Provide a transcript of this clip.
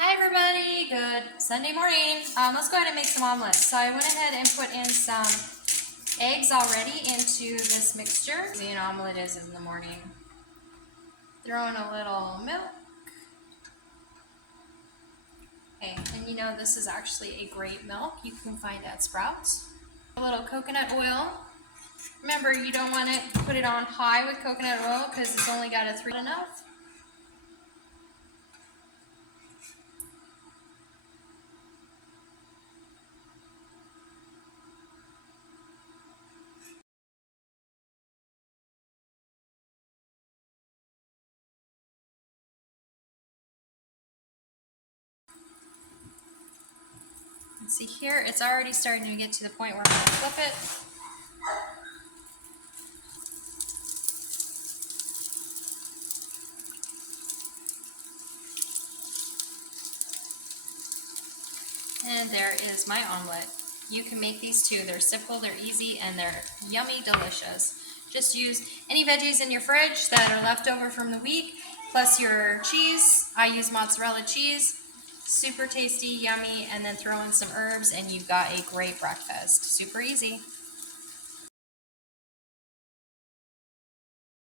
Hi everybody, good Sunday morning. Let's go ahead and make some omelets. So I went ahead and put in some eggs already into this mixture. Easy an omelet is in the morning. Throw in a little milk. Okay, and you know this is actually a great milk you can find at Sprouts. A little coconut oil. Remember, you don't want to put it on high with coconut oil because it's only got a 3 enough. And see here, it's already starting to get to the point where I'm going to flip it. And there is my omelet. You can make these too. They're simple, they're easy, and they're yummy, delicious. Just use any veggies in your fridge that are left over from the week, plus your cheese. I use mozzarella cheese. Super tasty, yummy, and then throw in some herbs and you've got a great breakfast. Super easy.